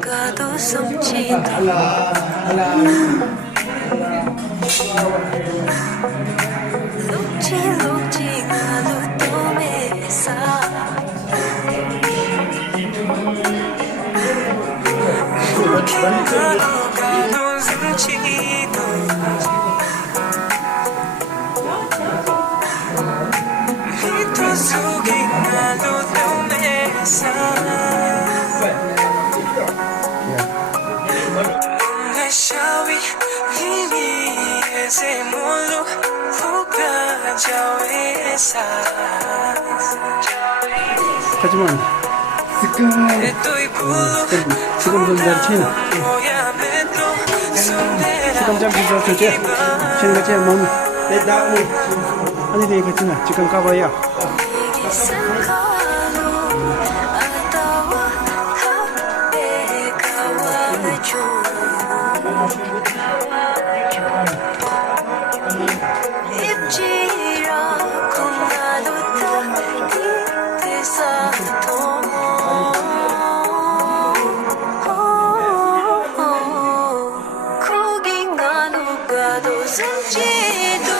가도 숨지도 룩지 나도 매사 가도 숨지도 미터 속에 나도 매사 샤위 리미에세 몰로 후가자외사 하지만 지금 좀 잘치나 지금 좀 비싸졌지 생각지 몸이 내 나오니 아니 내 같지나 지금 가봐야 거긴 가도 숨지도